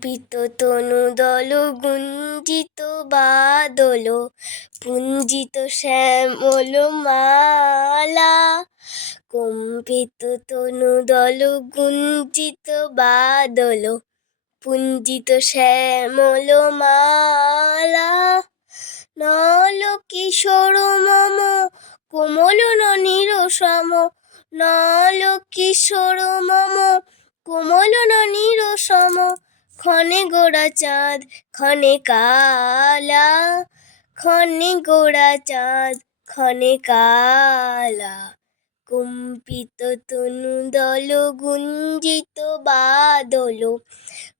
কম্পিত তনুদল গুঞ্জিত বাদল পুঞ্জিত শ্যামল মালা। কম্পিত তনুদল গুঞ্জিত বাদল পুঞ্জিত শ্যামল মালা। নল কিশোর মম কোমল ননীর সম, নল কিশোর মম কোমল ননীর সম। ক্ষণে গোরা চাঁদ ক্ষণে কালা, ক্ষণে গোরা চাঁদ ক্ষণে কালা। কম্পিত তনুদল গুঞ্জিত বাদল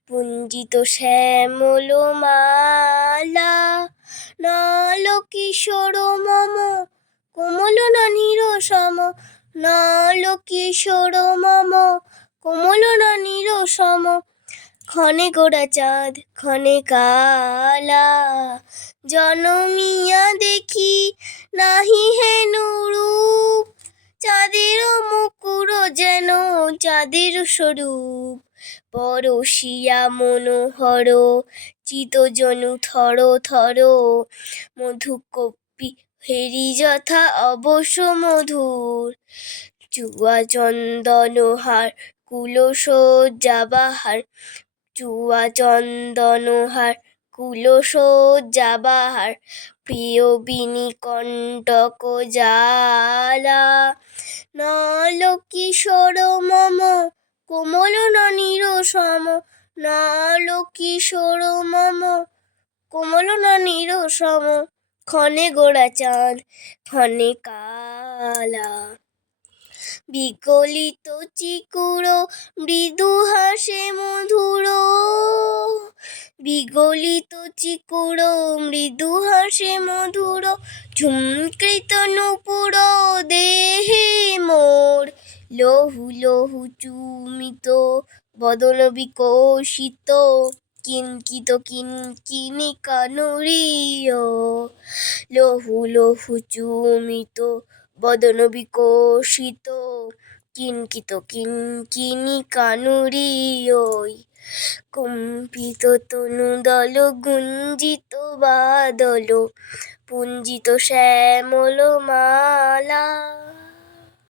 পুঞ্জিত শ্যামল মালা। নল কিশোর মম কোমল ননীর সম, নল কিশোর মম কোমল ননীর সম। ক্ষণে গোরা চাঁদ ক্ষণে কালা। জনমিয়া দেখি নাহি হেন রূপ, চাঁদের মুকুর যেন চাঁদের স্বরূপ। পরশিয়া মনোহর চিতজনু থর থর, মধুকপি হেরি যথা অবশ্য মধুর। চুয়া চন্দনহার কুলসজ্জাবাহার, চুয়া চন্দনহার কুলসজ্জাবাহার। প্রিয়বিনী কণ্টক জালা। নল কিশোর মম কোমল ননীর সম, নল কিশোর মম কোমল ননীর সম। ক্ষণে গোরা চাঁদ ক্ষণে কালা। বিকলিত চিকুর মৃদু হাসে মধুর, বিগলিত চিকুর মৃদু হাসে মধুর। ঝুমকৃত নূপুর দেহে মোর, লহু লহু চুমিত বদন বিকশিত। কিঞ্চিত কিঙ্কিণী কানুরিয়, লহু লহু চুমিত বদন বিকশিত। কিঞ্চিত কিঙ্কিণী কানুরিয়। কম্পিত তনুদল গুঞ্জিত বাদল পুঞ্জিত শ্যামল মালা।